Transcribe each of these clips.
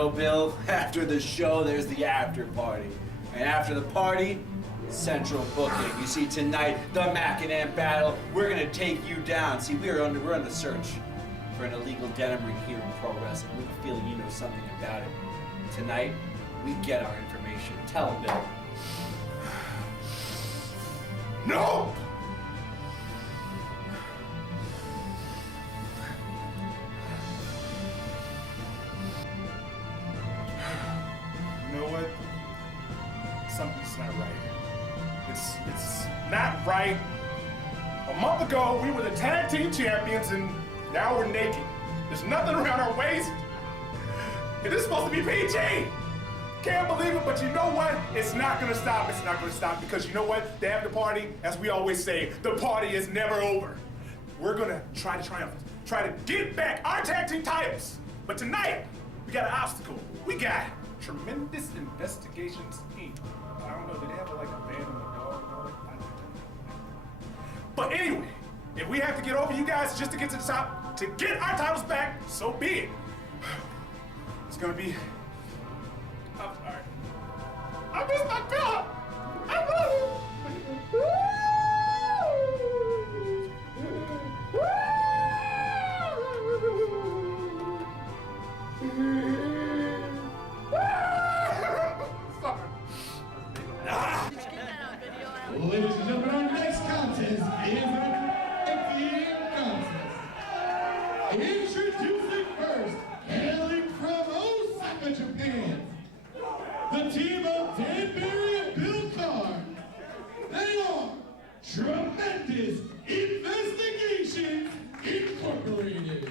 know, Bill, after the show, there's the after party. And after the party, central booking. You see, tonight, the Mac and Amp battle, we're gonna take you down. See, we're on the search for an illegal denim ring here in pro wrestling. We have a feeling you know something about it. Tonight, we get our information. Tell him, Bill. No! You know what? Something's not right. It's not right. A month ago, we were the tag team champions, and now we're naked. There's nothing around our waist. It is supposed to be PG. Can't believe it, but you know what? It's not gonna stop. It's not gonna stop because you know what? The after party, as we always say, the party is never over. We're gonna try to triumph, try to get back our tag team titles. But tonight, we got an obstacle. We got Tremendous Investigations Inc. I don't know, did they have like a band and a dog and all that? But anyway, if we have to get over you guys just to get to the top, to get our titles back, so be it. It's gonna be. I'm sorry. I miss my God. I love you. Ladies and gentlemen, our next contest is an tag contest. Introducing first, hailing from Osaka, Japan, the team of Danbury and Bill Carr. They are Tremendous Investigations Incorporated.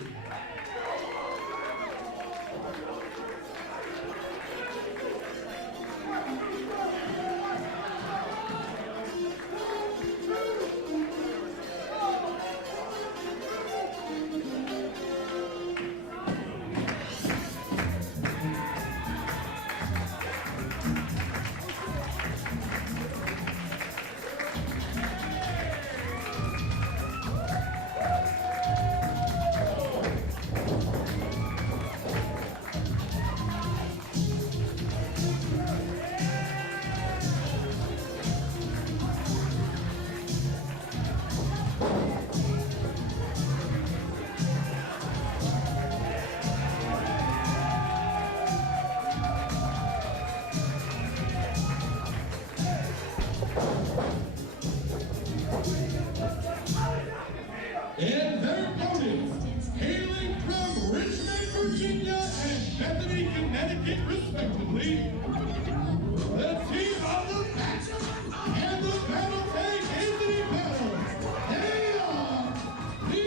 And their opponents, hailing from Richmond, Virginia and Bethany, Connecticut, respectively, the team of the match and the battle tank Anthony Battles. They are the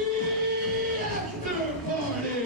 After Party.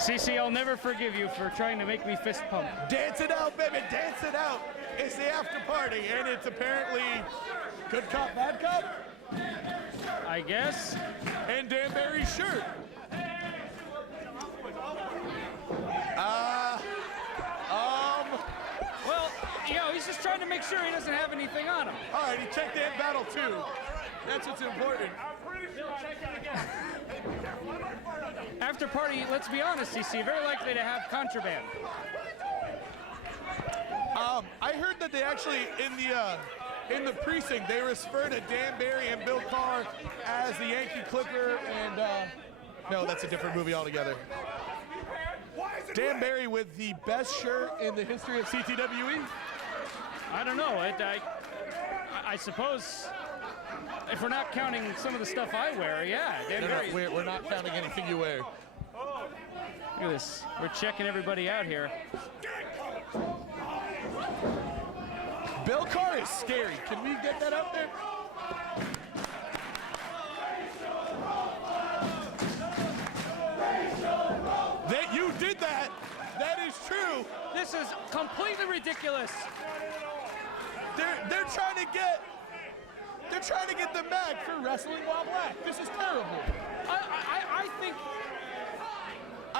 CC, I'll never forgive you for trying to make me fist pump. Dance it out, baby, dance it out. It's the after party, and it's apparently good cop, bad cop. I guess. And Danbury's shirt. Well, you know, he's just trying to make sure he doesn't have anything on him. All right, he checked that battle too. That's what's important. After party, let's be honest, CC, very likely to have contraband. I heard that they actually, in the precinct, they refer to Danbury and Bill Carr as the Yankee Clipper, and no, that's a different movie altogether. Danbury with the best shirt in the history of CTWE. I don't know. I suppose if we're not counting some of the stuff I wear, yeah. We're not counting anything you wear. Look at this. We're checking everybody out here. Bill Carr is scary. Can we get that up there? That you did that. That is true. This is completely ridiculous. They're trying to get the mag for wrestling while black. This is terrible. I think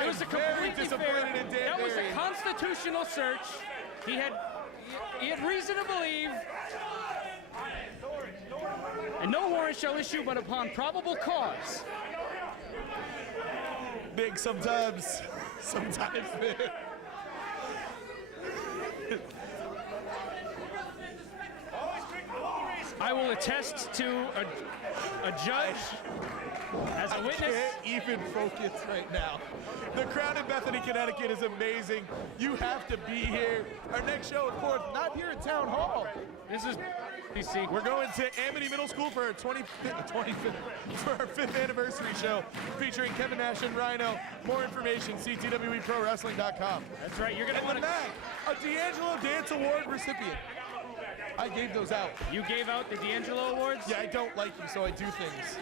it was a very completely disappointed in fair. That was a Danbury. constitutional search. He had reason to believe, and no warrant shall issue but upon probable cause. Big sometimes. I will attest to a judge as a witness. I can't even focus right now. The crowd in Bethany, Connecticut is amazing. You have to be here. Our next show, of course, not here at Town Hall. This is PC. We're going to Amity Middle School for our 5th anniversary show featuring Kevin Nash and Rhino. More information, CTWEProWrestling.com. That's right. You're gonna And want the Mac, a D'Angelo Dance Award recipient. I gave those out. You gave out the D'Angelo Awards? Yeah, I don't like him, so I do things.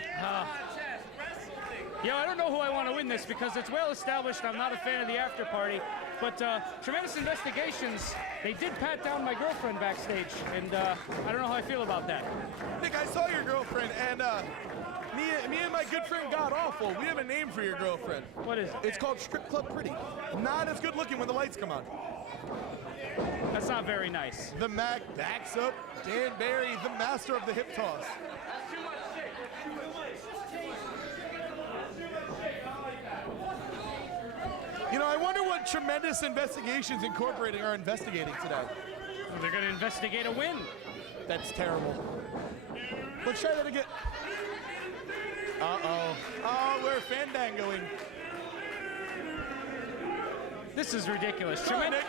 Yeah, I don't know who I want to win this because it's well established I'm not a fan of the after party. But Tremendous Investigations, they did pat down my girlfriend backstage, and I don't know how I feel about that. Nick, I saw your girlfriend, and me and my good friend God Awful, we have a name for your girlfriend. What is it? It's called Strip Club Pretty. Not as good looking when the lights come on. That's not very nice. The Mac backs up Danbury, the master of the hip toss. You know, I wonder what Tremendous Investigations Incorporated are investigating today. Well, they're going to investigate a win. That's terrible. Let's try that again. Uh-oh. Oh, we're fandangoing. This is ridiculous. Tremendous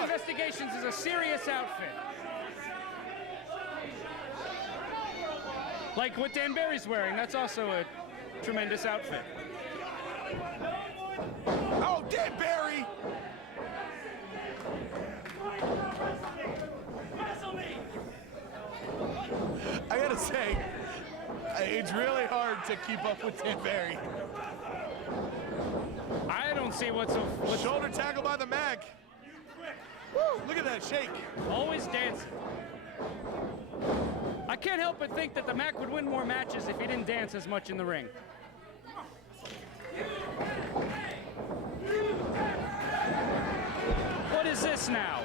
Investigations is a serious outfit. Like what Danbury's wearing, that's also a tremendous outfit. Oh, Danbury! I gotta say, it's really hard to keep up with Danbury. I don't see what's Shoulder tackle by the Mac. Woo, look at that shake. always dancing. I can't help but think that the Mac would win more matches if he didn't dance as much in the ring. What is this now?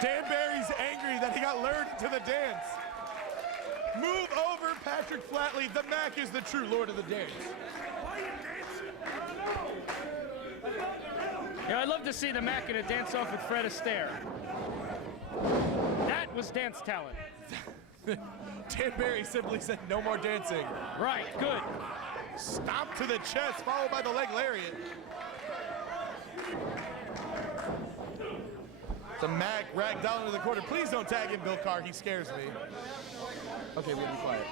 Danbury's angry that he got lured into the dance. Move over, Patrick Flatley. The Mac is the true lord of the dance. Yeah, I'd love to see the Mac in a dance-off with Fred Astaire. That was dance talent. Danbury simply said no more dancing. Right, good. Stomp to the chest, followed by the leg lariat. The Mac ragged down into the corner. Please don't tag him, Bill Carr. He scares me. Okay, we gotta be quiet.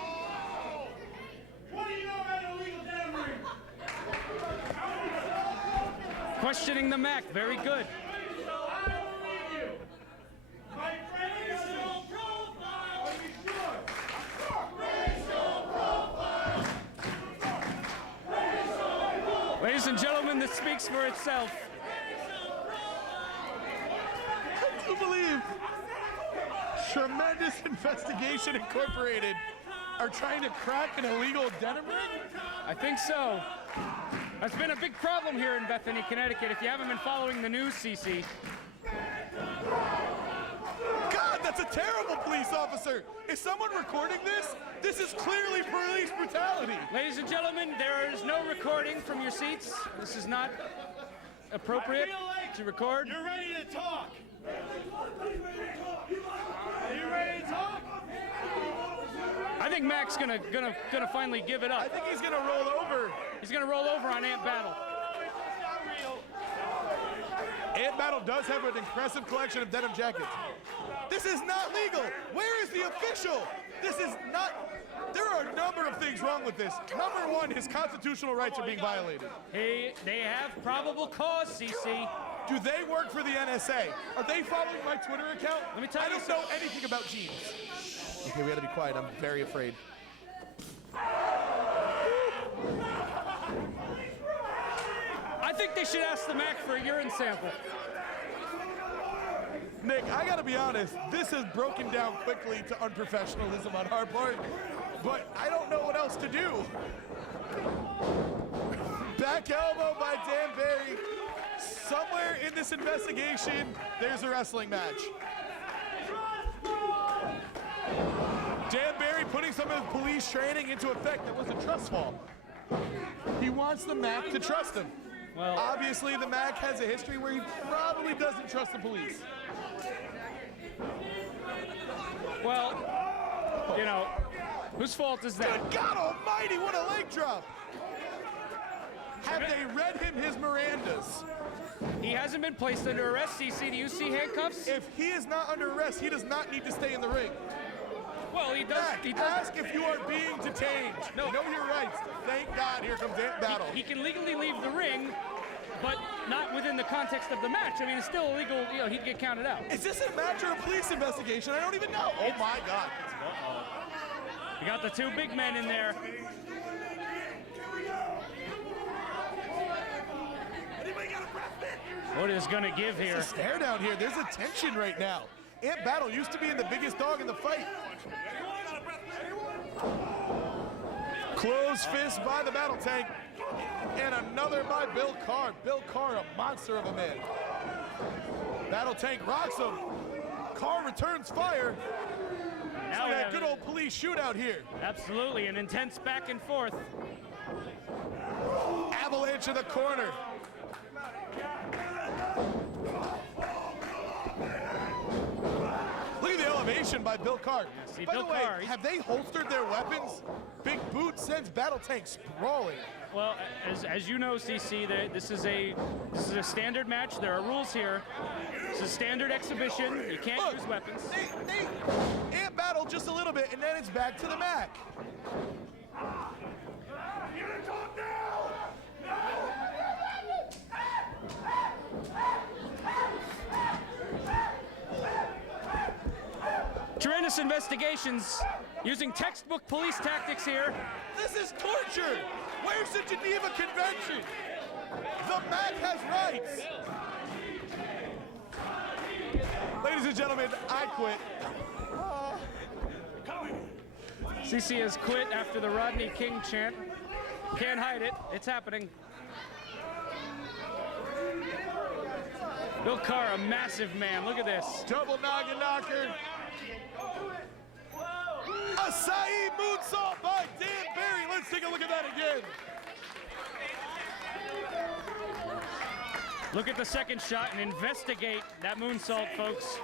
What do you know about illegal gambling? Questioning the Mac, very good. My racial profile. Ladies and gentlemen, this speaks for itself. I believe Tremendous Investigation Incorporated are trying to crack an illegal denim ring? I think so. That's been a big problem here in Bethany, Connecticut. If you haven't been following the news, CC. God, that's a terrible police officer. Is someone recording this? This is clearly police brutality. Ladies and gentlemen, there is no recording from your seats. This is not appropriate to record. You're ready to talk. Are you ready to talk? I think Mac's gonna finally give it up. I think he's gonna roll over. He's gonna roll over on Ant Battle. Ant Battle does have an impressive collection of denim jackets. This is not legal. Where is the official? This is not. There are a number of things wrong with this. Number one, his constitutional rights are being violated. Hey, they have probable cause, CC. Do they work for the NSA? Are they following my Twitter account? Let me tell I you don't know anything about jeans. Okay, we gotta be quiet. I'm very afraid. I think they should ask the Mac for a urine sample. Nick, I gotta be honest, this has broken down quickly to unprofessionalism on our part, but I don't know what else to do. Back elbow by Dan Barry. Somewhere in this investigation, there's a wrestling match. Dan Barry putting some of the police training into effect. That was a trust fall. He wants the Mac to trust him. Well, Obviously, the Mac has a history where he probably doesn't trust the police. well, you know, whose fault is that? Good God almighty, what a leg drop! Have they read him his Mirandas? He hasn't been placed under arrest, CC. Do you see handcuffs? If he is not under arrest, he does not need to stay in the ring. Well, he does. Mac, He does. ask if you are being detained. No. Know your rights. Thank God, here comes Ant Battle. He can legally leave the ring, but not within the context of the match. I mean, it's still illegal. You know, he'd get counted out. Is this a match or a police investigation? I don't even know. Oh my God. You got the two big men in there. What is gonna give here? It's a stare down here. There's a tension right now. Ant Battle used to be the biggest dog in the fight. Closed fist by the Battle Tank. And another by Bill Carr. Bill Carr, a monster of a man. Battle Tank rocks him. Carr returns fire. Now we So that have good old police shootout here. absolutely an intense back and forth. Avalanche in the corner. Look at the elevation by Bill Carr. See, By Bill the way, Carr, have they holstered their weapons? Big Boot sends Battle Tank sprawling. Well, as you know, CC, this is a standard match. There are rules here. It's a standard exhibition. You can't Look, use weapons. They Ant Battle just a little bit, and then it's back to the Mac. Tremendous investigations using textbook police tactics here. This is torture. Where's the Geneva Convention? The Mac has rights. Ladies and gentlemen, I quit. CC has quit after the Rodney King chant. Can't hide it. It's happening. Bill Carr, a massive man. Look at this. Double noggin knocker. Acai moonsault by Dan Barry. Let's take a look at that again. Look at the second shot and investigate that moonsault, folks.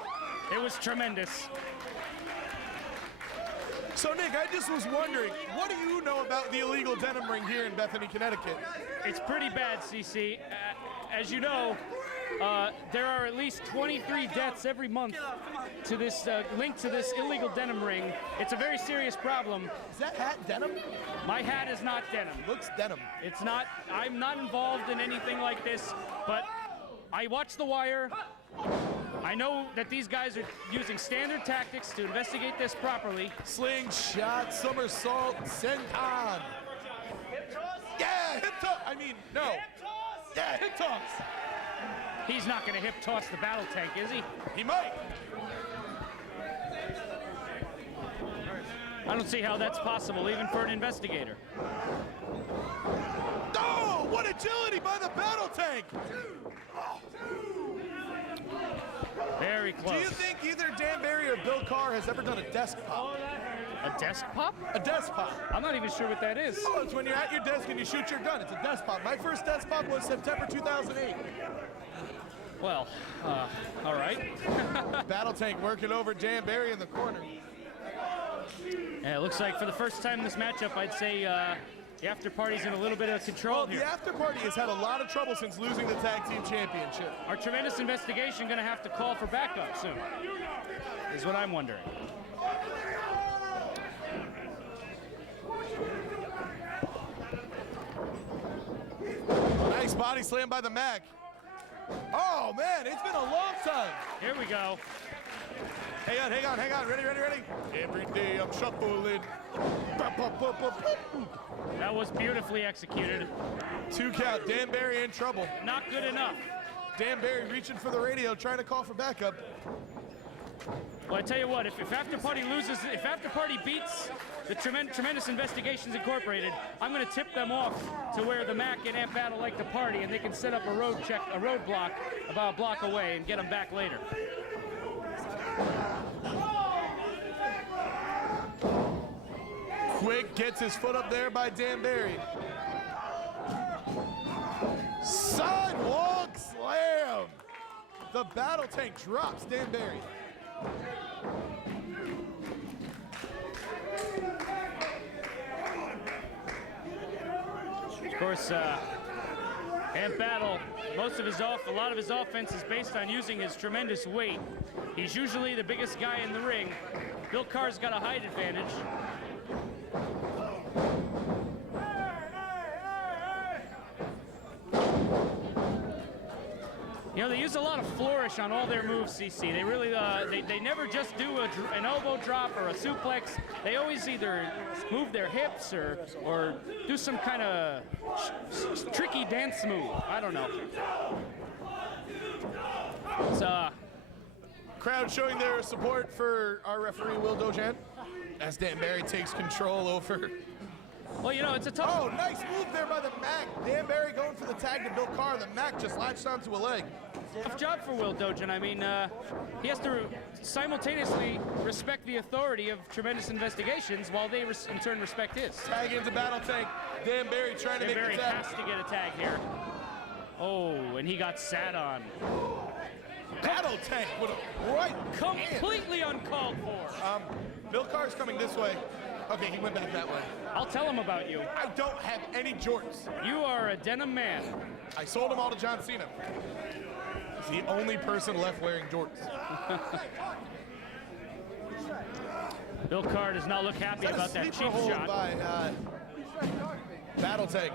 It was tremendous. So, Nick, I just was wondering, what do you know about the illegal denim ring here in Bethany, Connecticut? It's pretty bad, CC. As you know, there are at least 23 deaths every month to this linked to this illegal denim ring. It's a very serious problem. Is that hat denim? My hat is not denim. Looks denim. It's not. I'm not involved in anything like this, but I watch The Wire. I know that these guys are using standard tactics to investigate this properly. Slingshot, somersault, senton. Yeah, hip toss. I mean, no. Yeah, hip toss. He's not going to hip toss the Battle Tank, is he? He might. I don't see how that's possible, even for an investigator. Oh, what agility by the Battle Tank! Very close. Do you think either Dan Barry or Bill Carr has ever done a desk pop? A desk pop? A desk pop. I'm not even sure what that is. Oh, it's when you're at your desk and you shoot your gun. It's a desk pop. My first desk pop was September 2008. Well, all right. Battle Tank working over Dan Barry in the corner. Yeah, it looks like for the first time in this matchup, I'd say the after party's in a little bit of control Well, here. the after party has had a lot of trouble since losing the tag team championship. Our tremendous investigation going to have to call for backup soon, is what I'm wondering. Nice body slam by the Mac. Oh, man, it's been a long time. Here we go. Hang on. Ready. Every day I'm shuffling. That was beautifully executed. 2 count. Dan Barry in trouble. Not good enough. Dan Barry reaching for the radio, trying to call for backup. Well, I tell you what, if After Party loses, if After Party beats the Tremendous Investigations Incorporated, I'm going to tip them off to where the Mac and Amp Battle like to party, and they can set up a roadblock about a block away and get them back later. Quick gets his foot up there by Dan Barry. Sidewalk slam. The Battle Tank drops Dan Barry. Of course, Amp Battle, a lot of his offense is based on using his tremendous weight. He's usually the biggest guy in the ring. Bill Carr's got a height advantage. You know, they use a lot of flourish on all their moves, CC. They really, they never just do an elbow drop or a suplex. They always either move their hips or do some kind of tricky dance move. I don't know. It's, Crowd showing their support for our referee, Will Dojan, as Dan Barry takes control over. well, you know, it's a tough. Oh, nice move there by the Mac. Dan Barry going for the tag to Bill Carr. The Mac just latched onto a leg. Tough job for Will Dojan. I mean, he has to simultaneously respect the authority of Tremendous Investigations while they, in turn, respect his. Tag into Battle Tank. Dan Barry trying to Dan make Barry the tag. has to get a tag here. Oh, and he got sat on. Battle Tank with a right Completely uncalled for. Bill Carr's coming this way. Okay, he went back that way. I'll tell him about you. I don't have any jorts. You are a denim man. I sold them all to John Cena. He's the only person left wearing jorts. Bill Carr does not look happy about that cheap hold shot. by Battle Tank.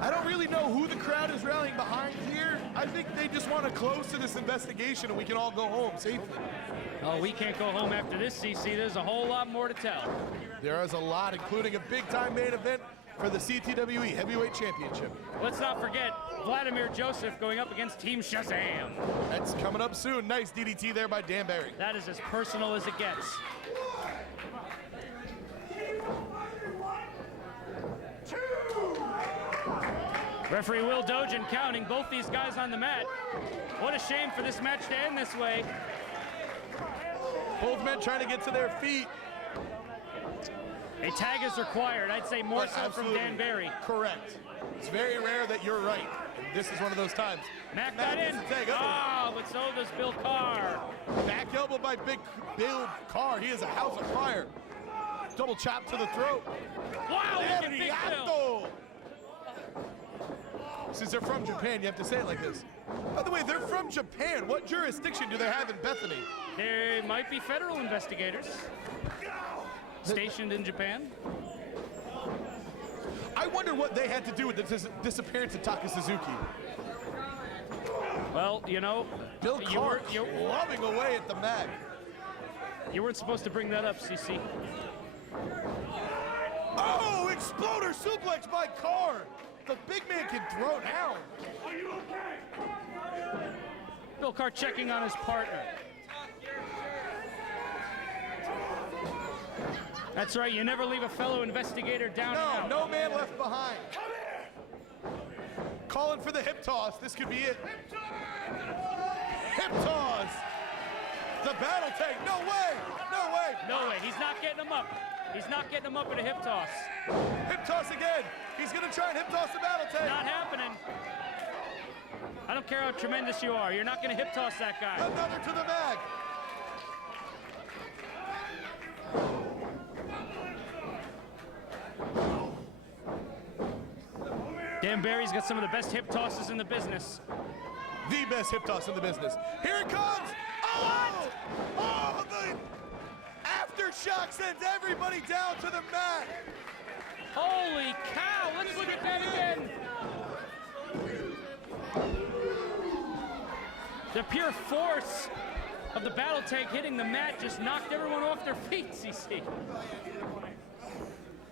I don't really know who the crowd is rallying behind here. I think they just want to close to this investigation and we can all go home safely. Oh, we can't go home after this, CC. There's a whole lot more to tell. There is a lot, including a big-time main event for the CTWE Heavyweight Championship. Let's not forget Vladimir Joseph going up against Team Shazam. That's coming up soon. Nice DDT there by Dan Barry. That is as personal as it gets. Referee Will Dojan counting both these guys on the mat. What a shame for this match to end this way. Both men trying to get to their feet. A tag is required. I'd say more so from Dan Barry. Correct. It's very rare that you're right. And this is one of those times. Mac got in. Tag. Oh, but so does Bill Carr. Back elbow by Big Bill Carr. He is a house of fire. Double chop to the throat. Wow, look at Big Bill. Arigato. Since they're from Japan, you have to say it like this. By the way, they're from Japan. What jurisdiction do they have in Bethany? There might be federal investigators stationed in Japan. I wonder what they had to do with the disappearance of Taka Suzuki. Well, you know, Bill Carr loving away at the mat. You weren't supposed to bring that up, CC. Oh, exploder suplex by Carr. The big man can throw down. Bill Carr checking on his partner. That's right, you never leave a fellow investigator down and out. No man left behind. Calling for the hip toss. This could be it. Hip toss. The battle tag. No way. No way. No way. He's not getting him up. He's not getting him up with a hip toss. Hip toss again. He's going to try and hip toss the battle tag. Not happening. I don't care how tremendous you are. You're not going to hip toss that guy. Another to the mag. Dan Barry's got some of the best hip tosses in the business. The best hip toss in the business. Here it comes. Oh! Oh, the aftershock sends everybody down to the mat. Holy cow, let's look at that again. The pure force of the battle tank hitting the mat just knocked everyone off their feet, CC.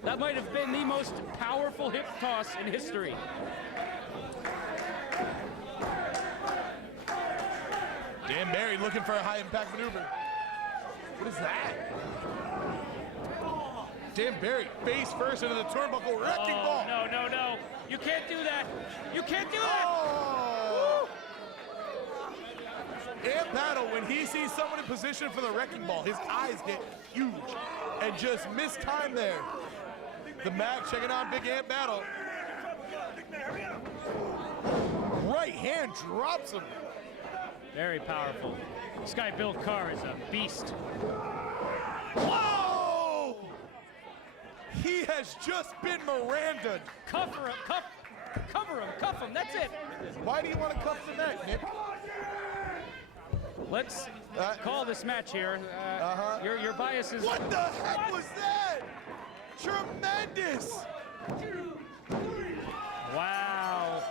That might have been the most powerful hip toss in history. Dan Barry looking for a high impact maneuver. What is that? Dan Barry face first into the turnbuckle wrecking ball. No, no, no. You can't do that. You can't do that. Oh! Ant Battle, when he sees someone in position for the wrecking ball, his eyes get huge and just miss time there. The mag checking on Big Ant Battle. Right hand drops him. Very powerful. This guy, Bill Carr, is a beast. Whoa! He has just been Miranda'd. Cover him, cover him, cuff him, that's it. Why do you want to cuff the neck, Nick? Let's call this match here. Your bias is... What the heck was that? Tremendous! Wow.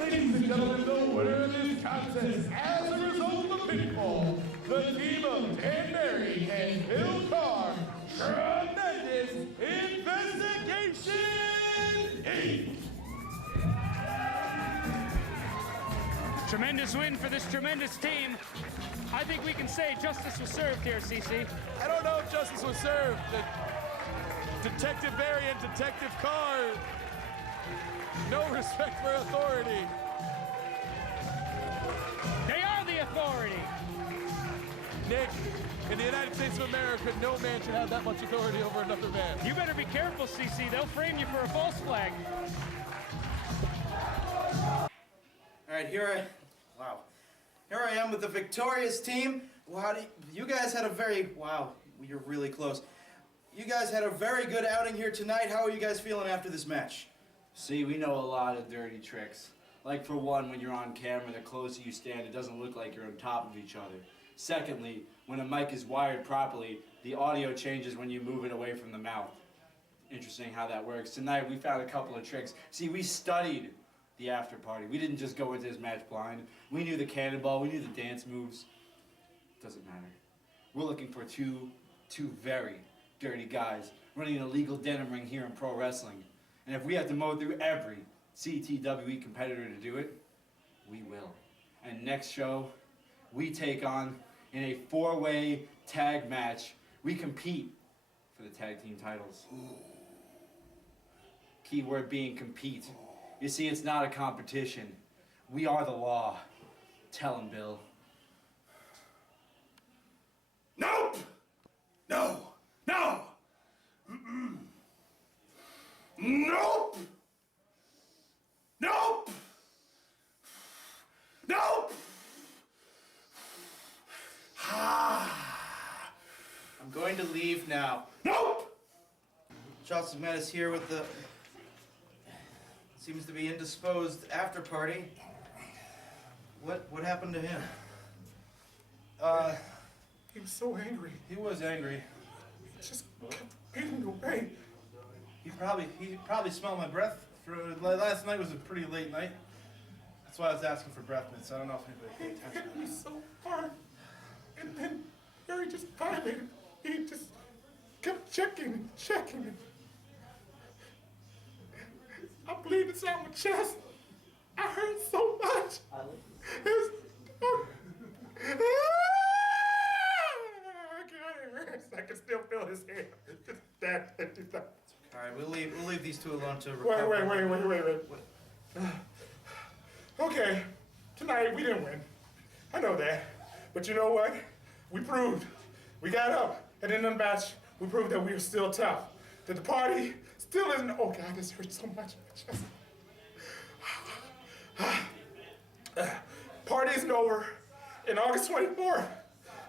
Ladies and gentlemen, the winner of this contest as a result of pinfall, the team of Dan Barry and Bill Carr, Tremendous Investigation Inc. Tremendous win for this tremendous team. I think we can say justice was served here, CC. I don't know if justice was served. The Detective Barry and Detective Carr, no respect for authority. They are the authority. Nick, in the United States of America, no man should have that much authority over another man. You better be careful, CC. They'll frame you for a false flag. All right, here I am with the victorious team. Wow, you guys had a very, wow, you're really close. You guys had a very good outing here tonight. How are you guys feeling after this match? See, we know a lot of dirty tricks. Like for one, when you're on camera, the closer you stand, it doesn't look like you're on top of each other. Secondly, when a mic is wired properly, the audio changes when you move it away from the mouth. Interesting how that works. Tonight, we found a couple of tricks. See, we studied the after party. We didn't just go into this match blind. We knew the cannonball, we knew the dance moves. Doesn't matter. We're looking for two very dirty guys running an illegal denim ring here in pro wrestling. And if we have to mow through every CTWE competitor to do it, we will. And next show, we take on, in a 4-way tag match, we compete for the tag team titles. Keyword being compete. You see, it's not a competition. We are the law. Tell him, Bill. Nope! No! No! Mm-mm. Nope! Nope! Nope! I'm going to leave now. Nope! Charles McManus here with the... seems to be indisposed after party. What happened to him? He was so angry. He was angry. He just kept getting away. He probably smelled my breath. Last night was a pretty late night. That's why I was asking for breath mints. I don't know if anybody He paid attention. hit me so hard. And then Barry just violated. He just kept checking. I'm bleeding. his head. That. All right, we'll leave these two alone to recover. Wait. Okay, tonight we didn't win. I know that. But you know what? We proved. We got up. And in the match, we proved that we were still tough. That the party still isn't. Oh God, this hurts so much. Party isn't over. In August 24th,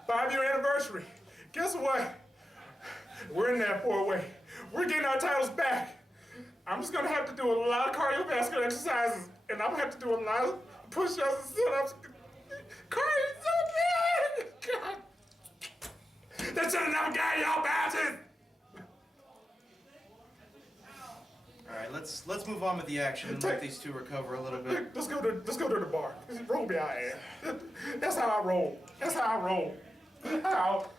5-year anniversary. Guess what? We're in that 4-way. We're getting our titles back. I'm just gonna have to do a lot of cardiovascular exercises, and I'm gonna have to do a lot of push-ups and sit-ups. Cardio so bad! God. That should have never got y'all bastards! All right, let's move on with the action and let these two recover a little bit. Let's go to the bar. Roll me out here. That's how I roll. How?